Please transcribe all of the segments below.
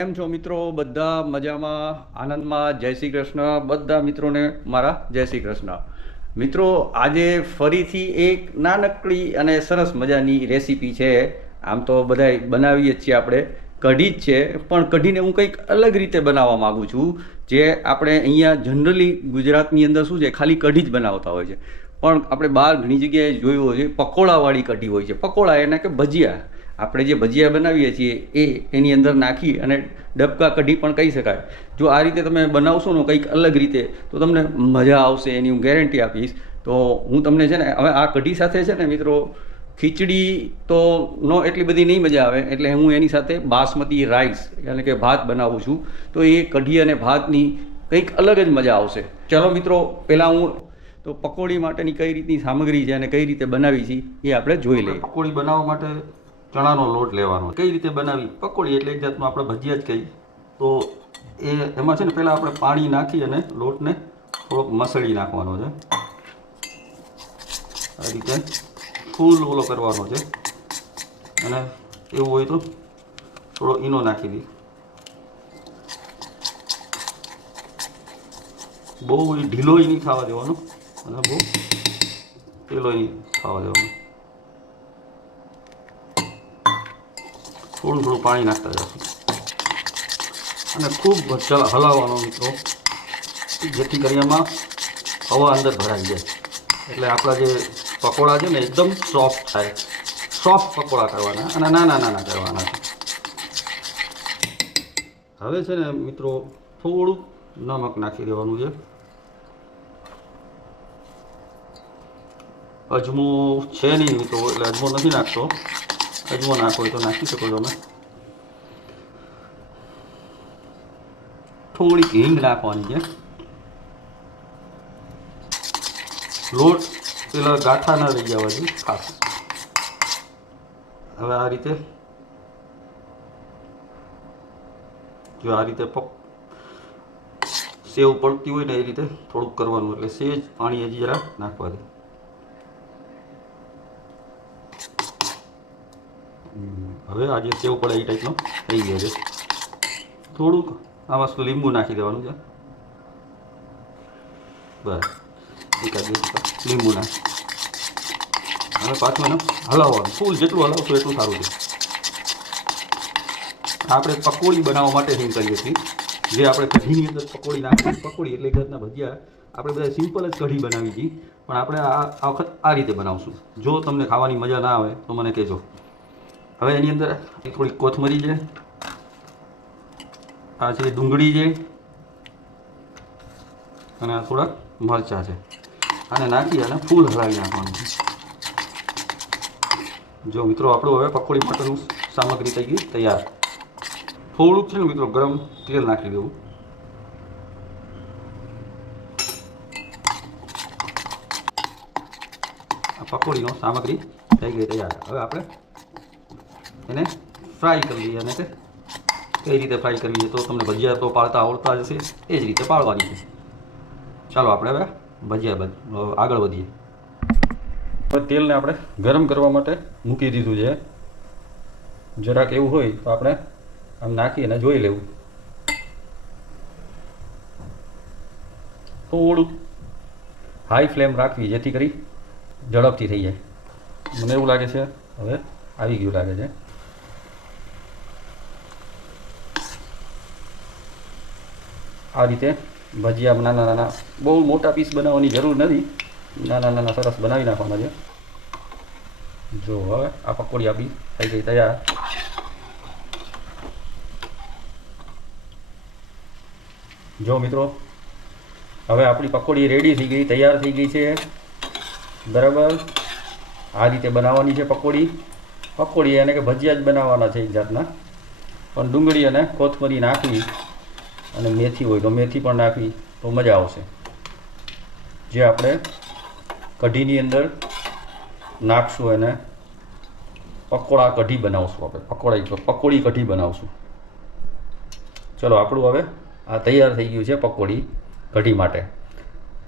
કેમ છો મિત્રો? બધા મજામાં? આનંદમાં? જય શ્રી કૃષ્ણ. બધા મિત્રોને મારા જય શ્રી કૃષ્ણ. મિત્રો, આજે ફરીથી એક નાનકડી અને સરસ મજાની રેસીપી છે. આમ તો બધાય બનાવીએ છીએ આપણે. કઢી જ છે. પણ કઢીને હું કંઈક અલગ રીતે બનાવવા માગું છું, જે આપણે અહીંયા જનરલી ગુજરાતની અંદર શું છે, ખાલી કઢી જ બનાવતા હોય છે. પણ આપણે બહાર ઘણી જગ્યાએ જોયું હોય છે, પકોડાવાળી કઢી હોય છે. પકોડા એને કે ભજીયા. આપણે જે ભજીયા બનાવીએ છીએ એ એની અંદર નાખી અને ડબકા કઢી પણ કહી શકાય. જો આ રીતે તમે બનાવશો ને કંઈક અલગ રીતે, તો તમને મજા આવશે, એની હું ગેરંટી આપીશ. તો હું તમને છે ને, હવે આ કઢી સાથે છે ને મિત્રો, ખીચડી તો નો એટલી બધી નહીં મજા આવે, એટલે હું એની સાથે બાસમતી રાઈસ એટલે કે ભાત બનાવું છું. તો એ કઢી અને ભાતની કંઈક અલગ જ મજા આવશે. ચલો મિત્રો, પહેલાં હું, તો પકોડી માટેની કઈ રીતની સામગ્રી છે અને કઈ રીતે બનાવી છે એ આપણે જોઈ લઈએ. પકોડી બનાવવા માટે ચણાનો લોટ લેવાનો કઈ રીતે બનાવી? પકોડી એટલે એક જાતનું આપણે ભજીયા જ કહીએ. તો એ એમાં છે ને પહેલાં આપણે પાણી નાખી અને લોટને થોડોક મસળી નાખવાનો છે. આ રીતે ફૂલ ઓલો કરવાનો છે. અને એવું હોય તો થોડો ઈનો નાખી દી બહુ ઢીલોય નહીં ખાવા દેવાનો. અને બહુ પેલોય નહીં ખાવા દેવાનો. થોડું થોડું પાણી નાખતા જશું અને ખૂબ હલાવવાનો મિત્રો. જેથી કરી એમાં હવા અંદર ભરાઈ જાય. એટલે આપણા જે પકોડા છે ને એકદમ સોફ્ટ થાય. સોફ્ટ પકોડા કરવાના અને નાના નાના કરવાના હવે છે ને મિત્રો થોડું નમક નાખી દેવાનું છે. અજમો છે નહીં મિત્રો, એટલે અજમો નથી નાખતો. અજમો નાખો તો નાખી શકો તમે થોડીક હિંગ નાખવાની છે લોટ પેલા ગાંઠા ના રહી જવાથી ખાસ હવે આ રીતે જો આ રીતે પક સેવ પડતી હોય ને એ રીતે થોડુંક કરવાનું એટલે સેજ પાણી હજી જરા નાખવા દે હવે આજે સેવ પડે એ ટાઈપનો થઈ ગયો છે. થોડુંક આ વસ્તુ લીંબુ નાખી દેવાનું છે. બસ. એકાદ લીંબુ નાખ. હવે પાછું એને હલાવવાનું. ફૂલ જેટલું હલાવશું એટલું સારું છે. આપણે પકોડી બનાવવા માટે હિંગ કરીએ છીએ. જે આપણે કઢીની અંદર પકોડી નાખીએ પકોડી એટલે ઘરના ભજીયા. આપણે બધા સિમ્પલ જ કઢી બનાવી છીએ. પણ આપણે આ વખત આ રીતે બનાવશું. જો તમને ખાવાની મજા ના આવે તો મને કહેજો. હવે એની અંદર થોડી કોથમરી છે. આ છે ડુંગળી છે. અને આ થોડાક મરચાં છે. આને નાખી અને ફૂલ હલાવી નાખવાનું જો મિત્રો, આપણું હવે પકોડી માટેનું સામગ્રી થઈ ગઈ તૈયાર. થોડુંક છે ને મિત્રો, ગરમ તેલ નાખી દેવું. આ પકોડીનો સામગ્રી થઈ ગઈ તૈયાર. હવે આપણે એને ફ્રાય કરી લઈએ અને તે કઈ રીતે ફ્રાય કરવી તો તમને ભજીયા તો પાળતા આવડતા જ હશે. એ જ રીતે પાળવાની છે. ચાલો આપણે હવે ભજીયા આગળ વધીએ. હવે તેલને આપણે ગરમ કરવા માટે મૂકી દીધું છે. જરાક એવું હોય તો આપણે આમ નાખી અને જોઈ લેવું. થોડુંક હાઈ ફ્લેમ રાખવી જેથી કરી ઝડપથી થઈ જાય. મને એવું લાગે છે, હવે આવી ગયું લાગે છે. આ રીતે ભજીયા નાના નાના બહુ મોટા પીસ બનાવવાની જરૂર નથી. નાના નાના સરસ બનાવી નાખવાના છે. જો હવે આ પકોડી આપી થઈ ગઈ તૈયાર. જો મિત્રો, હવે આપણી પકોડી રેડી થઈ ગઈ, તૈયાર થઈ ગઈ છે. બરાબર? આ રીતે બનાવવાની છે પકોડી. પકોડી એને કે ભજીયા જ બનાવવાના છે એક જાતના. પણ ડુંગળી અને કોથમરી નાખવી. અને મેથી હોય તો મેથી પણ નાખવી તો મજા આવશે. જે આપણે કઢીની અંદર નાખશું એને, પકોડા કઢી બનાવશું આપણે. પકોડા પકોડી કઢી બનાવશું. ચલો, આપણું હવે આ તૈયાર થઈ ગયું છે પકોડી કઢી માટે.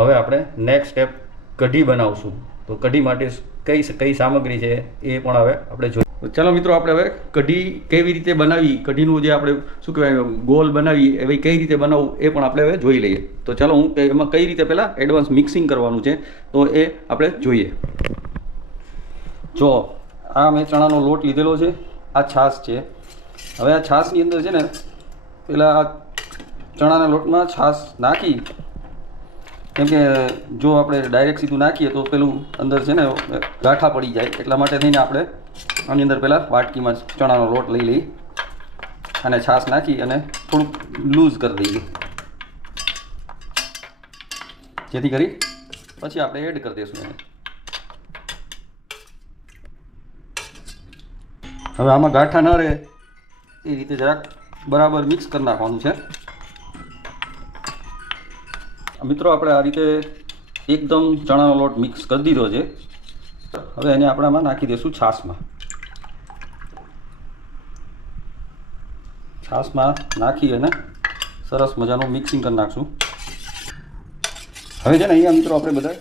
હવે આપણે નેક્સ્ટ સ્ટેપ કઢી બનાવશું. તો કઢી માટે કઈ કઈ સામગ્રી છે એ પણ હવે આપણે જોઈ ચાલો મિત્રો, આપણે હવે કઢી કેવી રીતે બનાવી, કઢીનું જે આપણે શું કહેવાય, ગોલ બનાવી એવી કઈ રીતે બનાવવું એ પણ આપણે હવે જોઈ લઈએ. તો ચાલો હું એમાં કઈ રીતે પહેલાં એડવાન્સ મિક્સિંગ કરવાનું છે, તો એ આપણે જોઈએ. જો, આ મેં ચણાનો લોટ લીધેલો છે, આ છાશ છે. હવે આ છાશની અંદર છે ને, પેલા આ ચણાના લોટમાં છાશ નાખી, કેમ કે જો આપણે ડાયરેક્ટ સીધું નાખીએ તો પેલું અંદર છે ને, ગાંઠા પડી જાય, એટલા માટે થઈને આપણે આની અંદર પહેલાં વાટકીમાં ચણાનો લોટ લઈ લઈ અને છાશ નાખી અને થોડુંક લૂઝ કરી દઈએ. જેથી કરી પછી આપણે એડ કરી દઈશું એને. હવે આમાં ગાંઠા ન રહે. એ રીતે જરાક બરાબર મિક્સ કરી નાખવાનું છે. મિત્રો આપણે આ રીતે એકદમ ચણાનો લોટ મિક્સ કરી દીધો છે. હવે એને આપણામાં નાખી દઈશું છાશમાં. છાશમાં નાખી અને સરસ મજાનું મિક્સિંગ કરી નાખશું. હવે છે ને અહીંયા મિત્રો આપણે બધા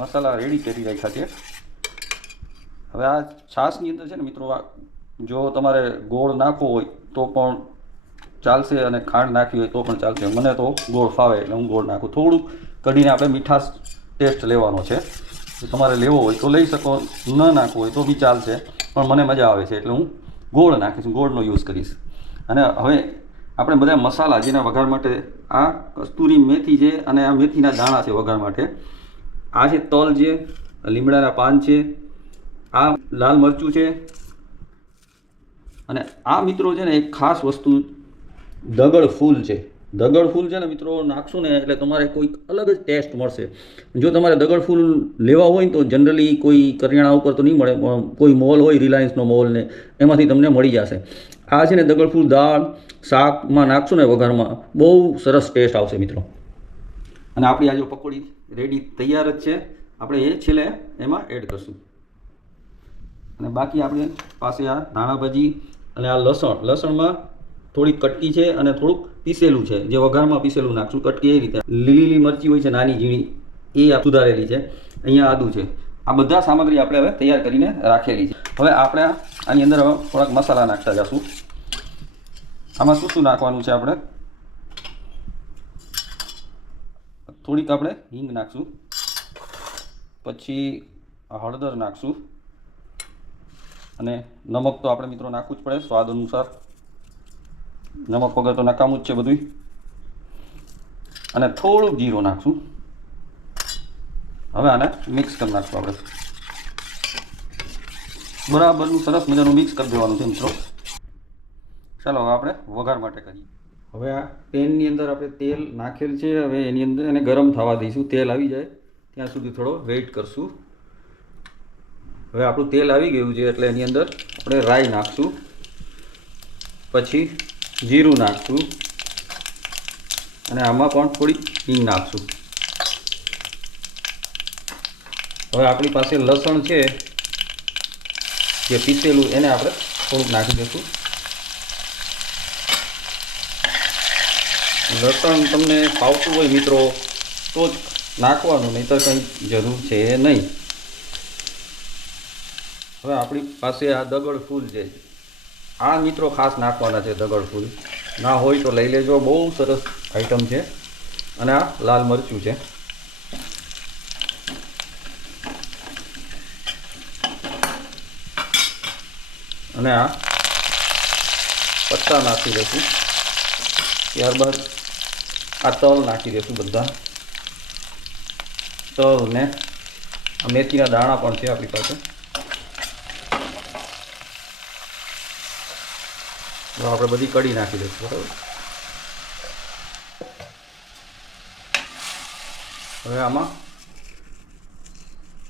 મસાલા રેડી કરી રાખ્યા છે. હવે આ છાશની અંદર છે ને મિત્રો જો તમારે ગોળ નાખવો હોય તો પણ ચાલશે અને ખાંડ નાખવી હોય તો પણ ચાલશે. મને તો ગોળ ફાવે એટલે હું ગોળ નાખું. થોડુંક કઢીને આપણે મીઠાશ ટેસ્ટ લેવાનો છે. તમારે લેવો હોય તો લઈ શકો, ન નાખવો હોય તો બી ચાલશે. પણ મને મજા આવે છે એટલે હું ગોળ નાખીશ, ગોળનો યુઝ કરીશ. અને હવે આપણે બધા મસાલા જેના વઘાર માટે આ કસ્તુરી મેથી છે અને આ મેથીના દાણા છે વઘાર માટે. આ છે તલ છે, લીમડાના પાન છે, આ લાલ મરચું છે. અને આ મિત્રો છે ને એક ખાસ વસ્તુ, દગડ ફૂલ છે. દગડ ફૂલ છે ને મિત્રો, નાખશો ને એટલે તમારે કોઈક અલગ જ ટેસ્ટ મળશે. જો તમારે દગડ ફૂલ લેવા હોય ને તો જનરલી કોઈ કરિયાણા ઉપર તો નહીં મળે કોઈ મોલ હોય રિલાયન્સનો મોલ ને, એમાંથી તમને મળી જશે. આ છે ને દગડ ફૂલ દાળ, શાકમાં નાખશો ને વઘારમાં, બહુ સરસ ટેસ્ટ આવશે મિત્રો. અને આપણી આ જો પકોડી રેડી તૈયાર જ છે. આપણે એ છેલ્લે એમાં એડ કરશું. અને બાકી આપણે પાસે આ ધાણા ભાજી અને આ લસણ. લસણમાં થોડીક કટકી છે અને થોડુંક પીસેલું છે. જે વઘારમાં પીસેલું નાખશું. કટકી એ રીતે. લીલી લીલી મરચી હોય છે, નાની ઝીણી, એ સુધારેલી છે. અહીંયા આદુ છે. આ બધા સામગ્રી આપણે હવે તૈયાર કરીને રાખેલી છે. હવે આપણે આની અંદર હવે થોડાક મસાલા નાખતા જશું. આમાં શું શું નાખવાનું છે આપણે? થોડીક આપણે હિંગ નાખશું. પછી હળદર નાખશું. અને નમક તો આપણે મિત્રો નાખવું જ પડે. સ્વાદ અનુસાર નમક વગર તો નકામું જ છે બધું અને થોડુંક જીરું નાખશું. હવે આને મિક્સ કરી નાખશું આપણે. બરાબરનું સરસ મજાનું મિક્સ કરી દેવાનું છે મિત્રો. ચાલો, હવે આપણે વઘાર માટે કરીએ. હવે આ પેનની અંદર આપણે તેલ નાખેલ છે. હવે એની અંદર એને ગરમ થવા દઈશું. તેલ આવી જાય. ત્યાં સુધી થોડો વેઇટ કરશું. હવે આપણું તેલ આવી ગયું છે એટલે એની અંદર આપણે રાઈ નાખશું. પછી જીરું નાખશું. અને આમાં પણ થોડી હિંગ નાખશું. હવે આપણી પાસે લસણ છે, જે પીસેલું, એને આપણે થોડુંક નાખી દઈશું. લસણ તમને ફાવતું હોય મિત્રો, તો જ નાખવાનું નહીં તો કંઈ જરૂર છે નહીં. હવે આપણી પાસે આ દગડ ફૂલ છે. આ મિત્રો ખાસ નાખવાના છે દગડફૂલ ના હોય તો લઈ લેજો, બહુ સરસ આઈટમ છે. અને આ લાલ મરચું છે. અને આ પત્તા નાખી દઈશું. ત્યારબાદ આ તલ નાખી દઈશું બધા. તલ ને મેથીના દાણા પણ છે આપણી પાસે. તો આપણે બધી કઢી નાખી દઈશું, બરાબર? હવે આમાં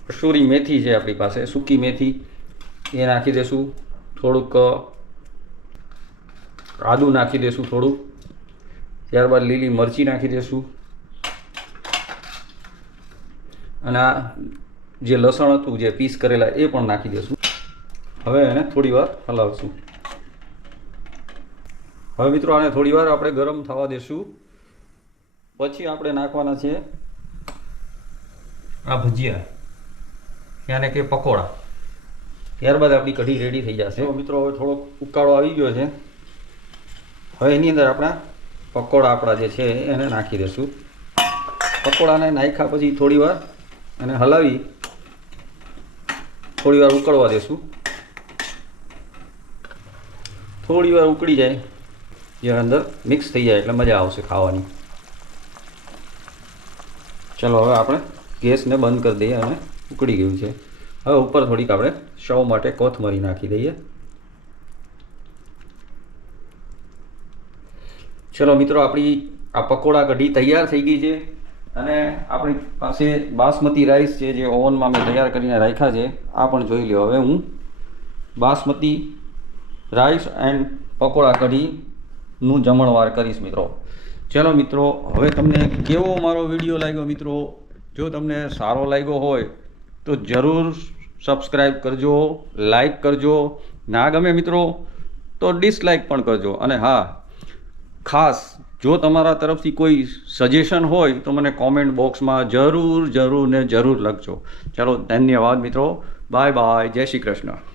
કસૂરી મેથી છે આપણી પાસે, સૂકી મેથી, એ નાખી દઈશું, થોડુંક, આદુ નાખી દઈશું થોડુંક, ત્યારબાદ લીલી મરચી નાખી દઈશું, અને આ જે લસણ હતું, જે પીસ કરેલા, એ પણ નાખી દઈશું. હવે એને થોડી વાર હલાવશું. હવે મિત્રો આને થોડી વાર આપણે ગરમ થવા દેશું. પછી આપણે નાખવાના છે આ ભજીયા, યાને કે પકોડા. ત્યારબાદ આપણી કઢી રેડી થઈ જશે. મિત્રો હવે થોડોક ઉકાળો આવી ગયો છે, હવે એની અંદર આપણા પકોડા આપણા જે છે એને નાખી દઈશું પકોડાને નાખ્યા પછી થોડીવાર એને હલાવી થોડીવાર ઉકળવા દેશું. થોડીવાર ઉકળી જાય. જે અંદર મિક્સ થઈ જાય એટલે મજા આવશે ખાવાની. ચલો, હવે આપણે ગેસને બંધ કરી દઈએ અને ઉકળી ગયું છે. હવે ઉપર થોડીક આપણે શવ માટે કોથમરી નાખી દઈએ. ચલો, મિત્રો, આપણી આ પકોડા કઢી તૈયાર થઈ ગઈ છે અને આપણી પાસે બાસમતી રાઈસ છે, જે ઓવનમાં મેં તૈયાર કરીને રાખ્યા છે. આ પણ જોઈ લ્યો. હવે હું બાસમતી રાઈસ એન્ડ પકોડા કઢીનું જમણવાર કરીશ મિત્રો. ચલો મિત્રો, હવે તમને કેવો મારો વીડિયો લાગ્યો મિત્રો? જો તમને સારો લાગ્યો હોય, તો જરૂર સબસ્ક્રાઈબ કરજો લાઈક કરજો. ના ગમે મિત્રો, તો ડિસલાઈક પણ કરજો. અને હા, ખાસ, જો તમારા તરફથી કોઈ સજેશન હોય, તો મને કોમેન્ટ બોક્સમાં જરૂર જરૂર ને જરૂર લખજો. ચલો, ધન્યવાદ મિત્રો. બાય બાય જય શ્રી કૃષ્ણ.